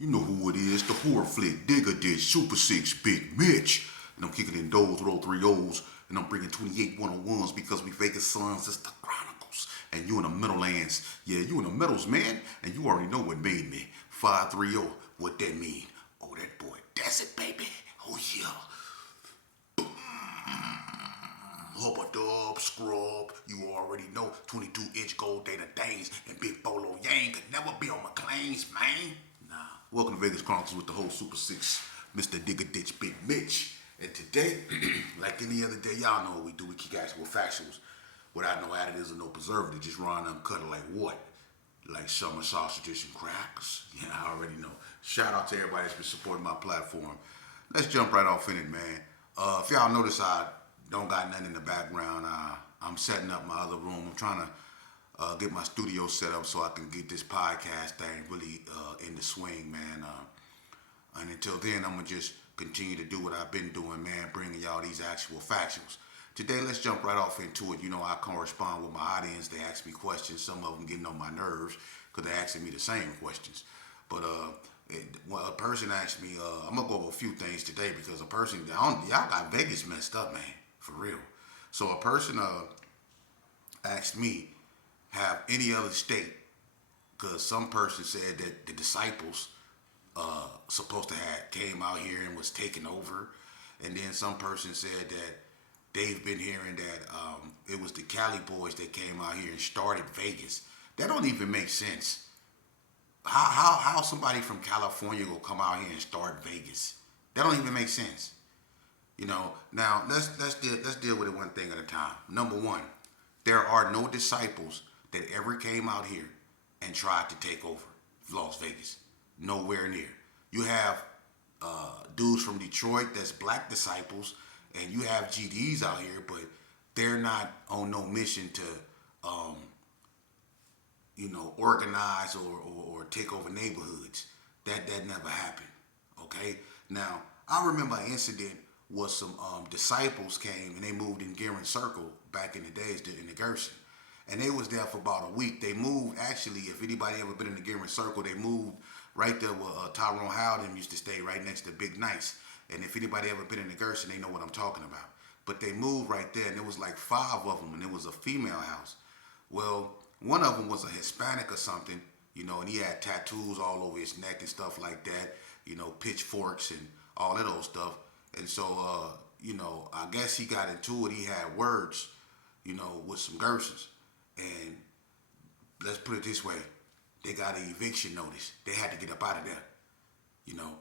You know who it is, the horror flick, Digger Ditch, Super 6, Big Mitch. And I'm kicking in those with all three O's. And I'm bringing 28 101s because we Vegas sons, it's the Chronicles. And you in the Meadowlands. Yeah, you in the Meadows, man. And you already know what made me. 530, what that mean? Oh, that boy, that's it, baby. Oh, yeah. Hubba Dub, Scrub, you already know. 22-inch gold data days and Big Bolo Yang could never be on my claims, man. Nah. Welcome to Vegas Chronicles with the whole Super 6, Mr. Digger Ditch, Big Mitch. And today, like any other day, y'all know what we do. We kick actual factuals without no additives or no preservative. Just raw and uncut like what? Like summer sausages and crackers. Yeah, I already know. Shout out to everybody that's been supporting my platform. Let's jump right off in it, man. If y'all notice, I don't got nothing in the background. I'm setting up my other room. I'm trying to get my studio set up so I can get this podcast thing really in the swing, man. And until then, I'm going to just continue to do what I've been doing, man, bringing y'all these actual factuals. Today, let's jump right off into it. You know, I correspond with my audience. They ask me questions. Some of them getting on my nerves because they're asking me the same questions. But a person asked me, I'm going to go over a few things today because a person, y'all got Vegas messed up, man, for real. So a person asked me, have any other state, because some person said that the disciples supposed to have came out here and was taken over, and then some person said that they've been hearing that it was the Cali boys that came out here and started Vegas. That don't even make sense. How somebody from California will come out here and start Vegas? That don't even make sense. You know. Now let's deal with it one thing at a time. Number one, there are no disciples that ever came out here and tried to take over Las Vegas. Nowhere near. You have dudes from Detroit that's black disciples, and you have GDs out here, but they're not on no mission to, um, organize or take over neighborhoods. That never happened. Okay. Now I remember an incident was some disciples came and they moved in Guerin Circle back in the days in the Gerson. And they was there for about a week. They moved, actually, if anybody ever been in the Guerin Circle, they moved right there where Tyrone Howden used to stay, right next to Big Nice. And if anybody ever been in the Gerson, they know what I'm talking about. But they moved right there, and there was like 5 of them, and it was a female house. Well, one of them was a Hispanic or something, and he had tattoos all over his neck and stuff like that, pitchforks and all of those stuff. And so, I guess he got into it. He had words, with some Gersons. And let's put it this way, they got an eviction notice. They had to get up out of there, you know.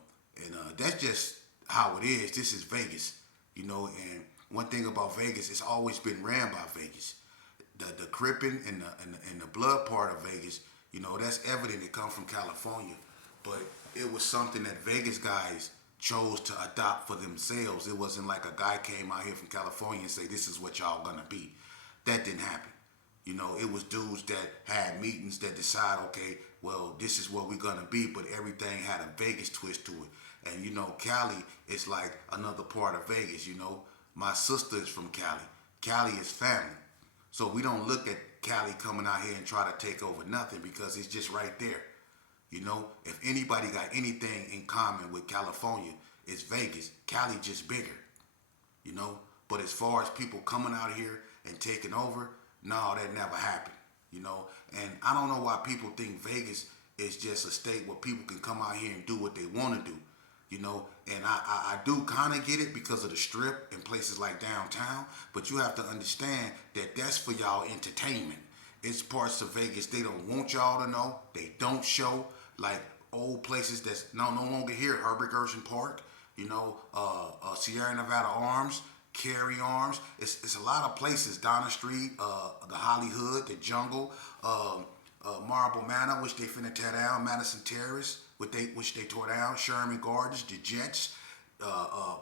And that's just how it is. This is Vegas, And one thing about Vegas, it's always been ran by Vegas. The cripping and the blood part of Vegas, that's evident. It comes from California, but it was something that Vegas guys chose to adopt for themselves. It wasn't like a guy came out here from California and say, "This is what y'all gonna be." That didn't happen. It was dudes that had meetings that decide, okay, well, this is what we're gonna be, but everything had a Vegas twist to it. And Cali is like another part of Vegas. My sister is from Cali. Cali is family. So we don't look at Cali coming out here and try to take over nothing because it's just right there. If anybody got anything in common with California, it's Vegas. Cali just bigger. But as far as people coming out here and taking over, no, that never happened. And I don't know why people think Vegas is just a state where people can come out here and do what they want to do. And I do kind of get it because of the strip and places like downtown, but you have to understand that that's for y'all entertainment. It's parts of Vegas they don't want y'all to know. They don't show, like old places that's no longer here. Herbert Gershon Park, Sierra Nevada Arms, Cary Arms. It's a lot of places. Donna Street, the Hollywood, the Jungle, Marble Manor, which they finna tear down. Madison Terrace, which they tore down. Sherman Gardens, the Jets,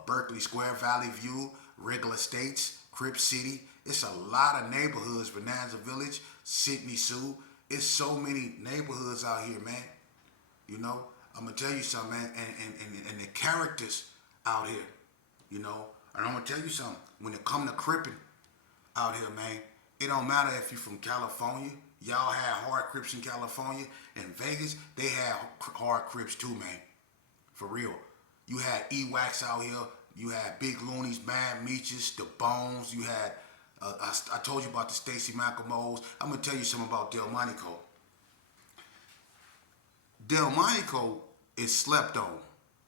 Berkeley Square, Valley View, Regal Estates, Crip City. It's a lot of neighborhoods. Bonanza Village, Sydney Sioux. It's so many neighborhoods out here, man. I'm gonna tell you something, man, and the characters out here, and I'm gonna tell you something. When it come to cripping out here, man, it don't matter if you're from California, Y'all had hard Crips in California and Vegas. They had hard Crips too, man. For real. You had E-Wax out here. You had Big Loonies, Bad Meeches, The Bones. You had, I told you about the Stacy Macamoles. I'm going to tell you something about Delmonico. Delmonico is slept on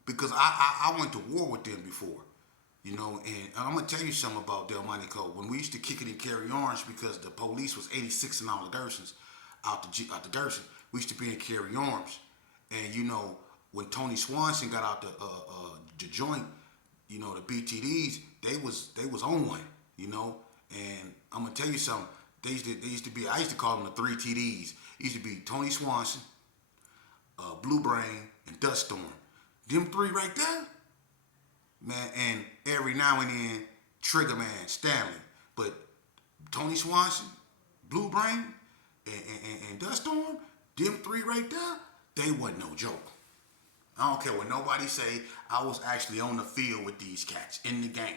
because I went to war with them before. You know, and I'm going to tell you something about Delmonico. When we used to kick it and carry orange because the police was 86 in all the Gersons, out the Gerson, we used to be in carry arms. And, you know, when Tony Swanson got out the joint, you know, the BTDs, they was on one, you know. And I'm gonna tell you something. They used to be. I used to call them the three TDs. It used to be Tony Swanson, Blue Brain, and Dust Storm. Them three right there, man. And every now and then, Trigger Man, Stanley. But Tony Swanson, Blue Brain, and Dust Storm, them three right there, they wasn't no joke. I don't care what nobody say. I was actually on the field with these cats in the game.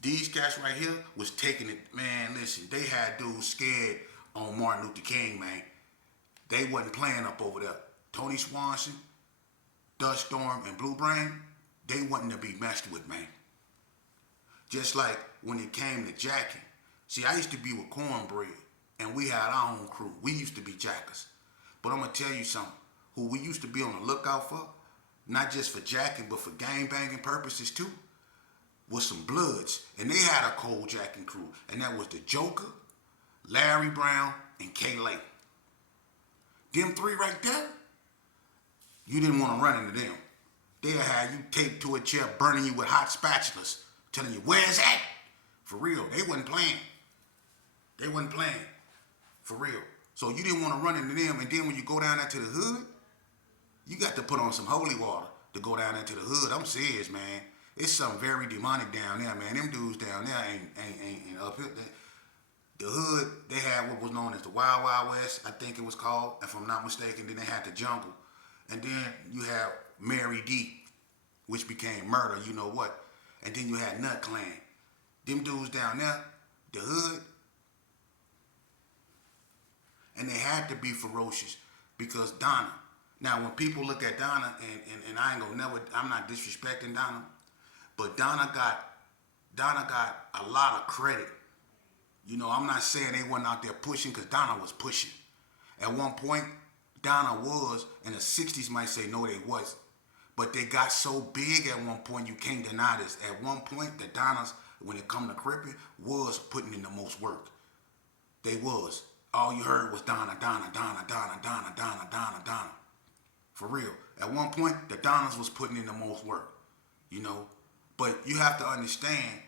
These cats right here was taking it. Man, listen, they had dudes scared on Martin Luther King, man. They wasn't playing up over there. Tony Swanson, Dust Storm, and Blue Brain, they wasn't to be messed with, man. Just like when it came to jacking. See, I used to be with Cornbread, and we had our own crew. We used to be jackers. But I'm going to tell you something. Who we used to be on the lookout for, not just for jacking, but for gang banging purposes too, was some Bloods. And they had a cold jacking crew. And that was the Joker, Larry Brown, and K-Lay. Them three right there, you didn't want to run into them. They'll have you taped to a chair, burning you with hot spatulas, telling you, where's that? For real, they wasn't playing. They wasn't playing. For real. So you didn't want to run into them. And then when you go down there to the hood, you got to put on some holy water to go down into the hood. I'm serious, man. It's something very demonic down there, man. Them dudes down there ain't up here. The hood, they had what was known as the Wild Wild West, I think it was called, if I'm not mistaken. Then they had the jungle. And then you have Mary D, which became murder, you know what. And then you had Nut Clan. Them dudes down there, the hood, and they had to be ferocious because Donna. Now, when people look at Donna, and I ain't gonna never, I'm not disrespecting Donna, but Donna got a lot of credit. You know, I'm not saying they wasn't out there pushing, because Donna was pushing. At one point, Donna was, and the 60s might say no, they wasn't. But they got so big at one point, you can't deny this. At one point, the Donnas, when it come to cripping, was putting in the most work. They was. All you heard was Donna, Donna, Donna, Donna, Donna, Donna, Donna, Donna. For real. At one point, the Donnas was putting in the most work, you know. But you have to understand,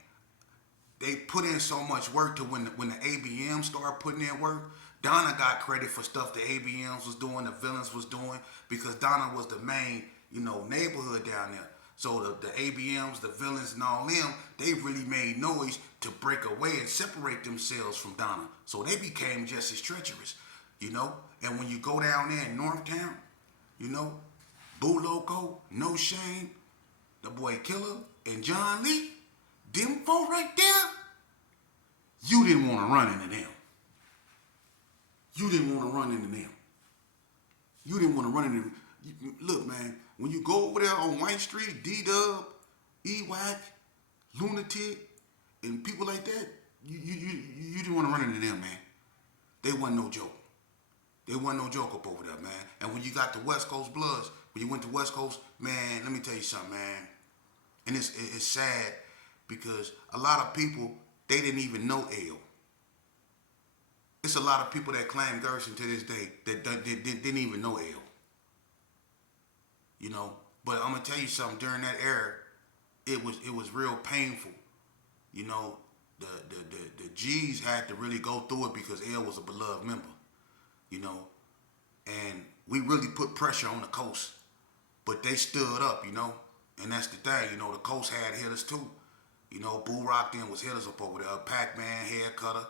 they put in so much work to when the ABM started putting in work, Donna got credit for stuff the ABMs was doing, the villains was doing, because Donna was the main, you know, neighborhood down there. So the ABMs, the villains, and all them, they really made noise to break away and separate themselves from Donna. So they became just as treacherous, you know. And when you go down there in Northtown, you know, Boo Loco, No Shame, the boy Killer, and John Lee, them four right there, you didn't want to run into them. You didn't want to run into them. You didn't want to run into them. Look, man, when you go over there on White Street, D-Dub, E-Wack, Lunatic, and people like that, you didn't want to run into them, man. They wasn't no joke. They wasn't no joke up over there, man. And when you got the West Coast Bloods, when you went to West Coast, man, let me tell you something, man. And it's sad because a lot of people, they didn't even know L. It's a lot of people that claim Gerson to this day that didn't even know L. You know, but I'm gonna tell you something. During that era, it was real painful. You know, the G's had to really go through it because L was a beloved member. You know, and we really put pressure on the coast, but they stood up. You know, and that's the thing. You know, the coast had hitters too. You know, Boo Rock then was hitters up over there. Pac-Man, Head Cutter,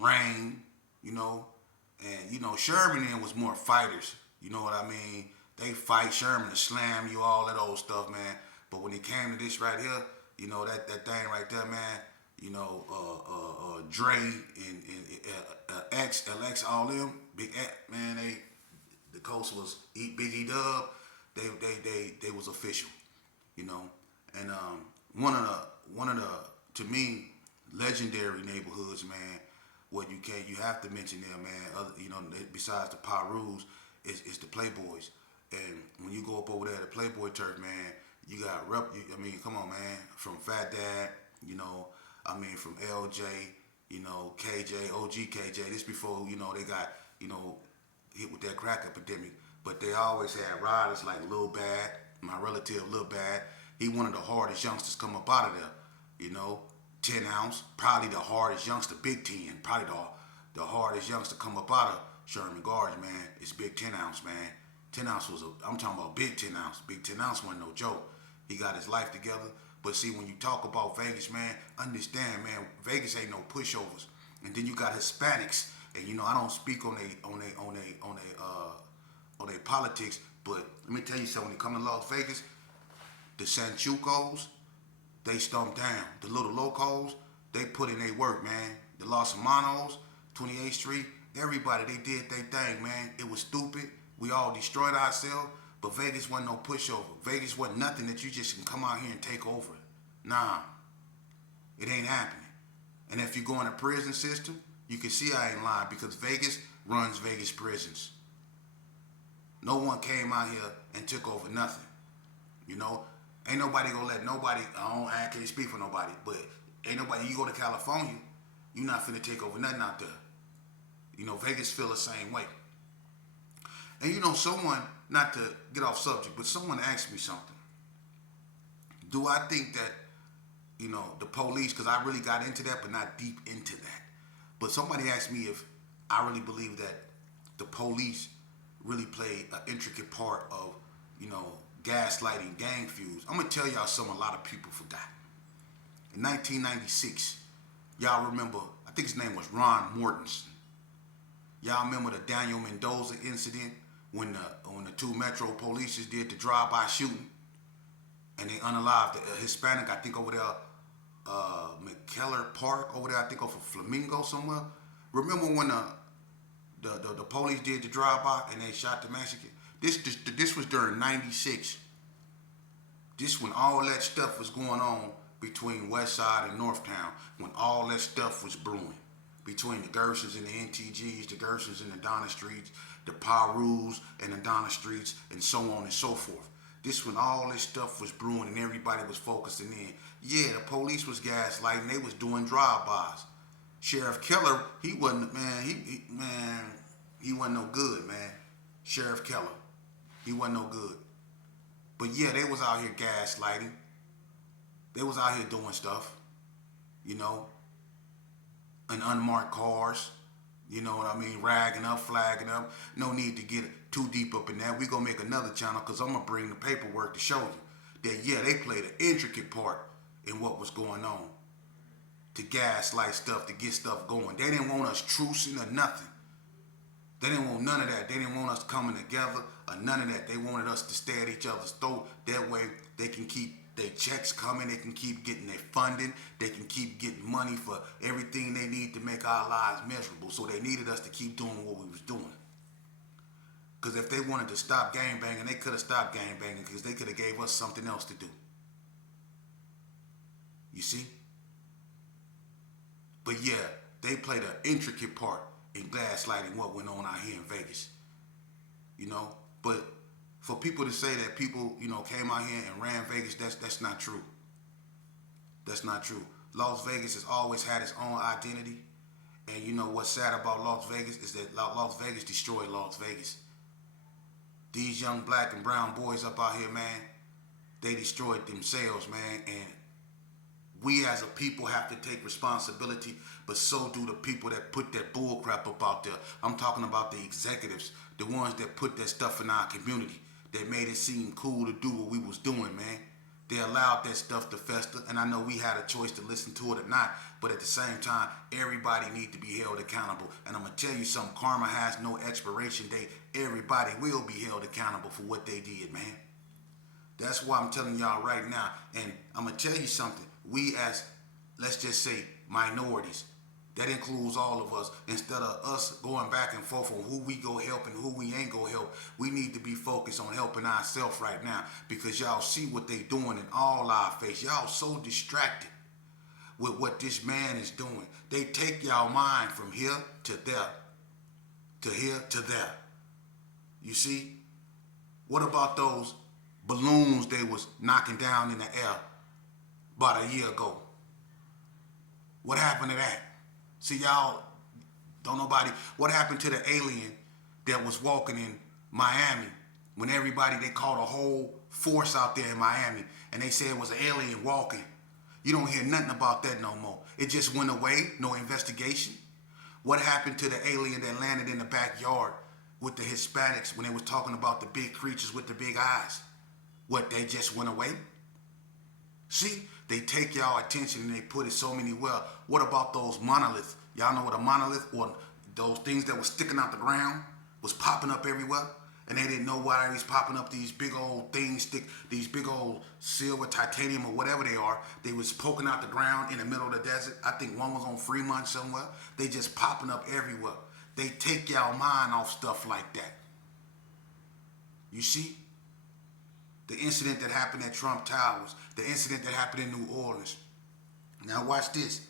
Rain. You know, and you know Sherman then was more fighters. You know what I mean? They fight Sherman to slam you, all that old stuff, man. But when it came to this right here, you know, that thing right there, man, Dre and X, LX, all them, Big X, man, the coast was Big E Dub, they was official, you know, and one of the to me legendary neighborhoods, man. What you have to mention there, man. Besides the Pyrus, is the Playboys, and when you go up over there to Playboy Turf, man, you got come on, man, from Fat Dad, from LJ, KJ, OG KJ. This before they got hit with that crack epidemic. But they always had riders like Lil Bad, my relative Lil Bad. He one of the hardest youngsters come up out of there. 10 ounce, probably the hardest youngster, Big 10, probably the hardest youngster come up out of Sherman Gardens, man. It's Big 10 ounce, man. 10 ounce I'm talking about Big 10 ounce. Big 10 ounce wasn't no joke. He got his life together. But see, when you talk about Vegas, man, understand, man, Vegas ain't no pushovers. And then you got Hispanics, and I don't speak on their politics, but let me tell you something. When you come to Las Vegas, the Sanchucos, they stomp down. The little locals, they put in their work, man. The Los Hermanos, 28th Street, everybody, they did their thing, man. It was stupid. We all destroyed ourselves, but Vegas wasn't no pushover. Vegas wasn't nothing that you just can come out here and take over. Nah, it ain't happening. And if you go in a prison system, you can see I ain't lying, because Vegas runs Vegas prisons. No one came out here and took over nothing. Ain't nobody gonna let nobody, I can't speak for nobody, but ain't nobody, you go to California, you not finna take over nothing out there. Vegas feel the same way. And someone, not to get off subject, but someone asked me something. Do I think that, the police, because I really got into that, but not deep into that. But somebody asked me if I really believe that the police really played an intricate part of, gaslighting, gang feuds. I'm going to tell y'all something a lot of people forgot. In 1996, y'all remember, I think his name was Ron Mortensen. Y'all remember the Daniel Mendoza incident when the two Metro police did the drive-by shooting and they unalived a Hispanic, I think over there, McKellar Park over there, I think over Flamingo somewhere. Remember when the police did the drive-by and they shot the Mexican? This was during 96. This when all that stuff was going on between West Side and Northtown, when all that stuff was brewing. Between the Gersons and the NTGs, the Gersons and the Donna Streets, the Pyrus and the Donna Streets, and so on and so forth. This when all this stuff was brewing and everybody was focusing in. Yeah, the police was gaslighting, they was doing drive-bys. Sheriff Keller, he wasn't, man, he wasn't no good, man. Sheriff Keller. He wasn't no good. But yeah, they was out here gaslighting. They was out here doing stuff, in unmarked cars, ragging up, flagging up. No need to get too deep up in that. We gonna make another channel because I'm gonna bring the paperwork to show you that, yeah, they played an intricate part in what was going on to gaslight stuff, to get stuff going. They didn't want us trucing or nothing. They didn't want none of that. They didn't want us coming together or none of that. They wanted us to stay at each other's throat. That way they can keep their checks coming. They can keep getting their funding. They can keep getting money for everything they need to make our lives miserable. So they needed us to keep doing what we was doing. Because if they wanted to stop gangbanging, they could have stopped gangbanging because they could have gave us something else to do. You see? But yeah, they played an intricate part in gaslighting what went on out here in Vegas. But for people to say that people, came out here and ran Vegas, that's not true. That's not true. Las Vegas has always had its own identity. And what's sad about Las Vegas is that Las Vegas destroyed Las Vegas. These young black and brown boys up out here, man, they destroyed themselves, man. And we as a people have to take responsibility, but so do the people that put that bull crap up out there. I'm talking about the executives, the ones that put that stuff in our community, that made it seem cool to do what we was doing, man. They allowed that stuff to fester, and I know we had a choice to listen to it or not, but at the same time, everybody needs to be held accountable. And I'm going to tell you something, karma has no expiration date. Everybody will be held accountable for what they did, man. That's why I'm telling y'all right now, and I'm going to tell you something. We as let's just say, minorities. That includes all of us. Instead of us going back and forth on who we go help and who we ain't go help, we need to be focused on helping ourselves right now, because y'all see what they doing in all our face. Y'all so distracted with what this man is doing. They take y'all mind from here to there, to here to there. You see? What about those balloons they was knocking down in the air about a year ago? What happened to that? See, y'all, don't nobody, what happened to the alien that was walking in Miami when everybody, they caught a whole force out there in Miami and they said it was an alien walking? You don't hear nothing about that no more. It just went away, no investigation. What happened to the alien that landed in the backyard with the Hispanics when they was talking about the big creatures with the big eyes? What, they just went away? See, they take y'all attention and they put it so many well. What about those monoliths? Y'all know what a monolith, or those things that were sticking out the ground, was popping up everywhere? And they didn't know why they was popping up these big old things, these big old silver, titanium, or whatever they are. They was poking out the ground in the middle of the desert. I think one was on Fremont somewhere. They just popping up everywhere. They take y'all mind off stuff like that. You see? The incident that happened at Trump Towers, the incident that happened in New Orleans. Now watch this.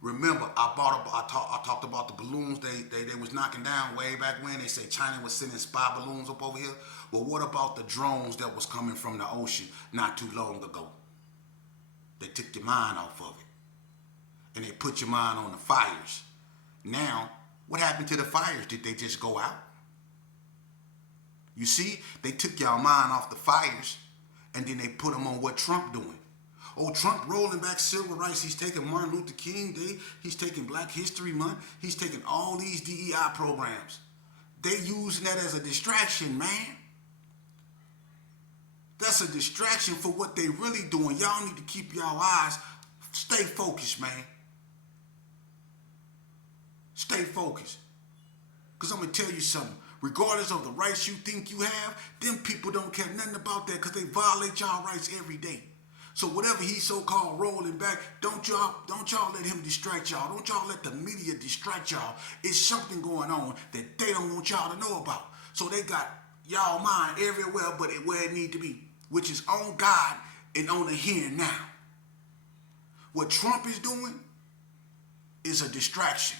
Remember, I talked about the balloons they was knocking down way back when. They say China was sending spy balloons up over here. Well, what about the drones that was coming from the ocean not too long ago? They took your mind off of it. And they put your mind on the fires. Now, what happened to the fires? Did they just go out? You see, they took y'all mind off the fires and then they put them on what Trump doing. Oh, Trump rolling back civil rights. He's taking Martin Luther King Day. He's taking Black History Month. He's taking all these DEI programs. They using that as a distraction, man. That's a distraction for what they really doing. Y'all need to keep y'all eyes, stay focused, man. Stay focused. Because I'm going to tell you something. Regardless of the rights you think you have, them people don't care nothing about that because they violate y'all rights every day. So whatever he's so-called rolling back, don't y'all let him distract y'all. Don't y'all let the media distract y'all. It's something going on that they don't want y'all to know about. So they got y'all mind everywhere but where it need to be, which is on God and on the here and now. What Trump is doing is a distraction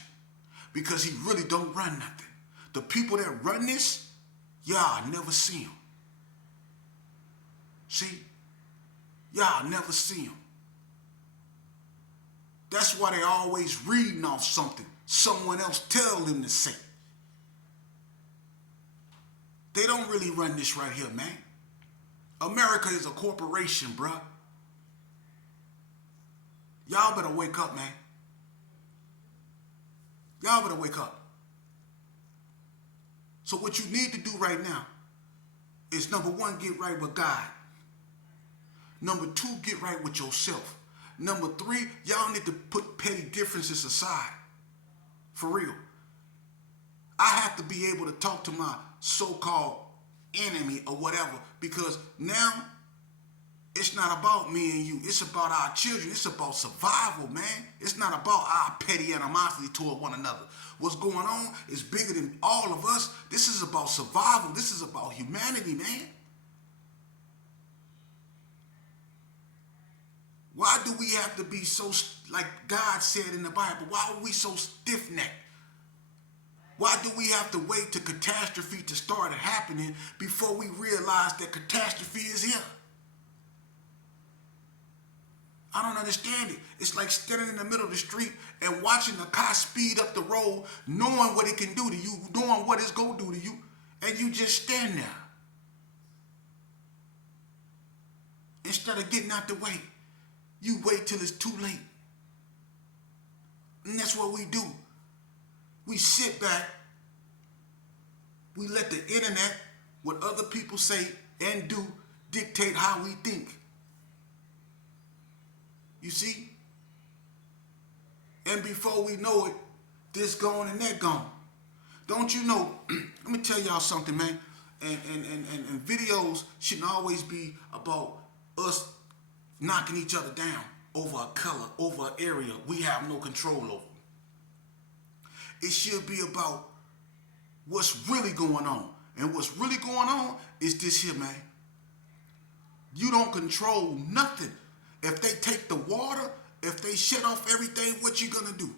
because he really don't run nothing. The people that run this, y'all never see them. See? Y'all never see them. That's why they always reading off something someone else tell them to say. They don't really run this right here, man. America is a corporation, bruh. Y'all better wake up, man. Y'all better wake up. So what you need to do right now is, number one, get right with God. Number two, get right with yourself. Number three, y'all need to put petty differences aside. For real. I have to be able to talk to my so-called enemy or whatever, because now it's not about me and you. It's about our children. It's about survival, man. It's not about our petty animosity toward one another. What's going on is bigger than all of us. This is about survival. This is about humanity, man. Why do we have to be so, like God said in the Bible, why are we so stiff-necked? Why do we have to wait till catastrophe to start happening before we realize that catastrophe is here? I don't understand it. It's like standing in the middle of the street and watching a car speed up the road, knowing what it can do to you, knowing what it's going to do to you, and you just stand there. Instead of getting out the way, you wait till it's too late. And that's what we do. We sit back, we let the internet, what other people say and do, dictate how we think. You see? And before we know it, this gone and that gone. Don't you know, let me tell y'all something, man. And videos shouldn't always be about us knocking each other down over a color, over an area we have no control over. It should be about what's really going on. And what's really going on is this here, man. You don't control nothing. If they take the water, if they shut off everything, what you gonna do?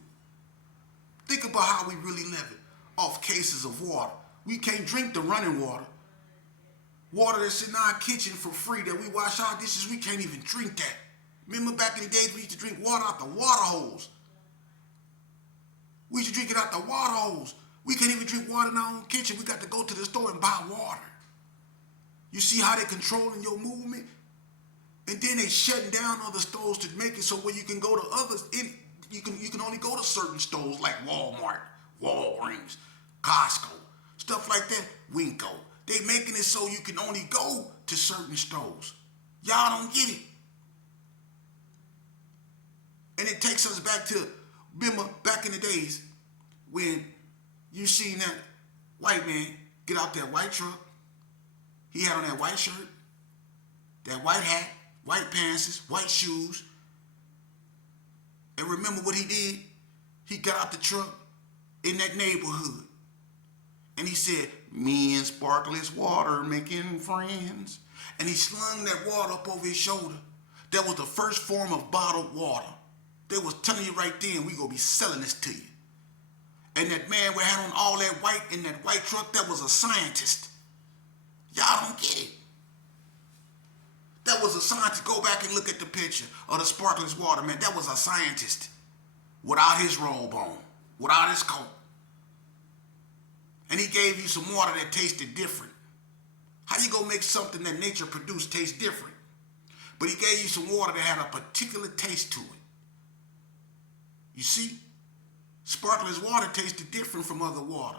Think about how we really live it. Off cases of water. We can't drink the running water. Water that's in our kitchen for free that we wash our dishes, we can't even drink that. Remember back in the days we used to drink water out the water hose. We used to drink it out the water hose. We can't even drink water in our own kitchen. We got to go to the store and buy water. You see how they're controlling your movement? And then they shutting down other stores to make it so where you can go to others. You can only go to certain stores like Walmart, Walgreens, Costco, stuff like that. Winco. They making it so you can only go to certain stores. Y'all don't get it. And it takes us back to, remember, back in the days when you seen that white man get out that white truck. He had on that white shirt, that white hat, white pants, white shoes. And remember what he did? He got out the truck in that neighborhood. And he said, me and Sparkless Water making friends. And he slung that water up over his shoulder. That was the first form of bottled water. They was telling you right then, we gonna be selling this to you. And that man we had on all that white in that white truck, that was a scientist. Y'all don't get it. That was a scientist. Go back and look at the picture of the Sparkless Water, man. That was a scientist without his robe on, without his coat. And he gave you some water that tasted different. How you gonna make something that nature produced taste different? But he gave you some water that had a particular taste to it. You see? Sparkless water tasted different from other water.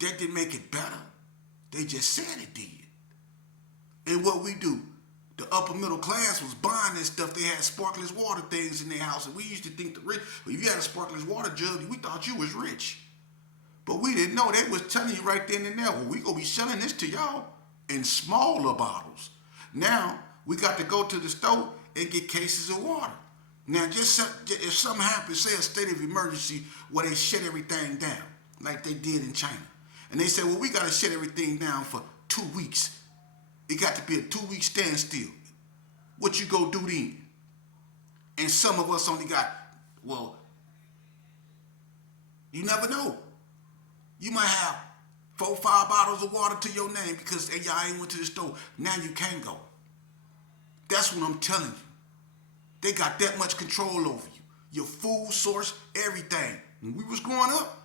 That didn't make it better. They just said it did. And what we do, the upper middle class was buying this stuff. They had sparkless water things in their house. And we used to think the rich, well, if you had a sparkless water jug, we thought you was rich. But we didn't know. They was telling you right then and there, well, we gonna be selling this to y'all in smaller bottles. Now, we got to go to the store and get cases of water. Now, just if something happens, say a state of emergency where they shut everything down, like they did in China. And they said, well, we got to shut everything down for 2 weeks. It got to be a 2-week standstill. What you go do then? And some of us only got, well, you never know. You might have 4 or 5 bottles of water to your name because hey, y'all ain't went to the store. Now you can't go. That's what I'm telling you. They got that much control over you. Your food source, everything. When we was growing up,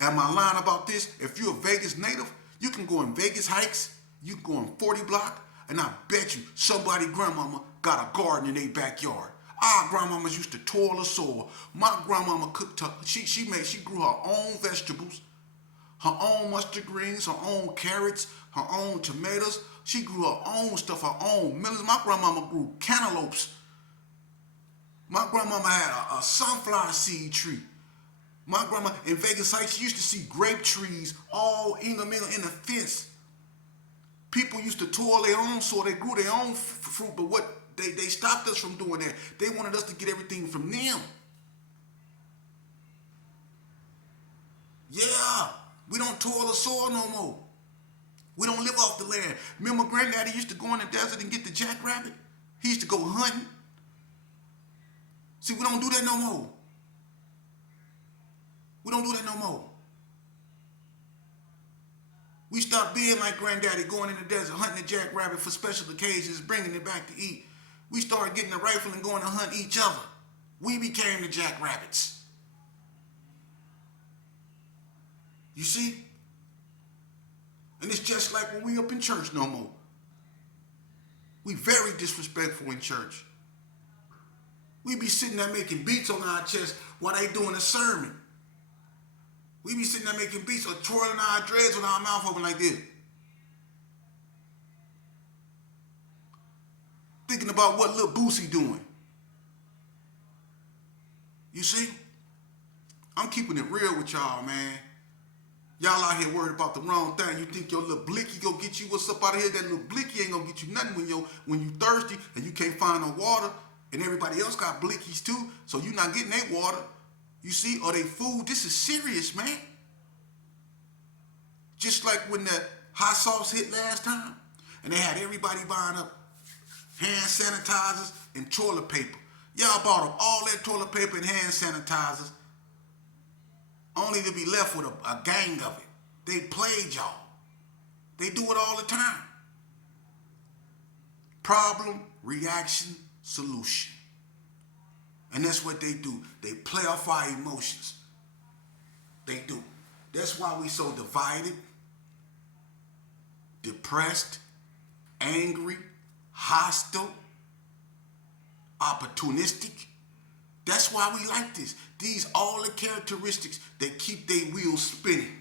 am I lying about this? If you're a Vegas native, you can go in Vegas Heights, you can go in 40 block, and I bet you somebody grandmama got a garden in their backyard. Our grandmamas used to toil the soil. My grandmama cooked her, she grew her own vegetables, her own mustard greens, her own carrots, her own tomatoes. She grew her own stuff, her own melons. My grandmama grew cantaloupes. My grandmama had a sunflower seed tree. My grandma in Vegas Heights, she used to see grape trees all in the fence. People used to toil their own soil. They grew their own fruit, but what they stopped us from doing that. They wanted us to get everything from them. Yeah, we don't toil the soil no more. We don't live off the land. Remember Granddaddy used to go in the desert and get the jackrabbit? He used to go hunting. See, we don't do that no more. We don't do that no more. We stopped being like Granddaddy, going in the desert, hunting the jackrabbit for special occasions, bringing it back to eat. We started getting a rifle and going to hunt each other. We became the jackrabbits. You see? And it's just like when we up in church no more. We very disrespectful in church. We be sitting there making beats on our chest while they doing a sermon. We be sitting there making beats or twirling our dreads with our mouth open like this. Thinking about what little Boosie doing. You see? I'm keeping it real with y'all, man. Y'all out here worried about the wrong thing. You think your little blicky go get you what's up out of here? That little blicky ain't gonna get you nothing when you thirsty and you can't find no water. And everybody else got blickies too, so you're not getting their water. You see, or they food. This is serious, man. Just like when the hot sauce hit last time, and they had everybody buying up hand sanitizers and toilet paper. Y'all bought up all that toilet paper and hand sanitizers, only to be left with a gang of it. They played y'all. They do it all the time. Problem, reaction, solution. And that's what they do. They play off our emotions. They do. That's why we so divided, depressed, angry, hostile, opportunistic. That's why we like this. These all the characteristics that keep their wheels spinning.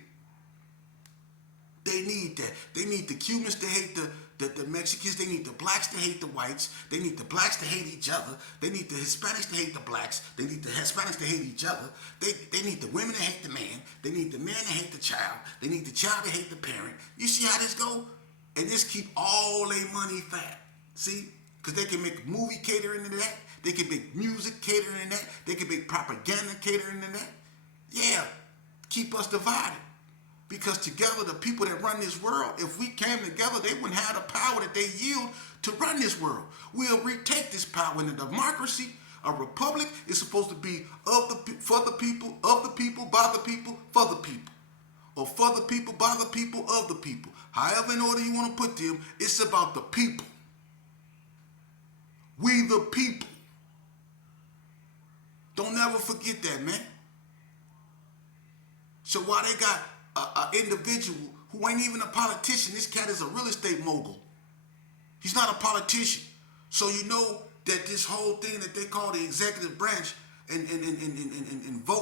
They need that. They need the Cubans to hate the Mexicans. They need the blacks to hate the whites. They need the blacks to hate each other. They need the Hispanics to hate the blacks. They need the Hispanics to hate each other. They need the women to hate the man. They need the man to hate the child. They need the child to hate the parent. You see how this go? And this keep all their money fat. See? Because they can make movie catering into that. They can make music catering in that. They can make propaganda catering in that. Yeah, keep us divided. Because together, the people that run this world, if we came together, they wouldn't have the power that they yield to run this world. We'll retake this power. In a democracy, a republic is supposed to be for the people, of the people, by the people, for the people. Or for the people, by the people, of the people. However in order you want to put them, it's about the people. We the people. Don't never forget that, man. So while they got an individual who ain't even a politician, this cat is a real estate mogul. He's not a politician. So you know that this whole thing that they call the executive branch and vote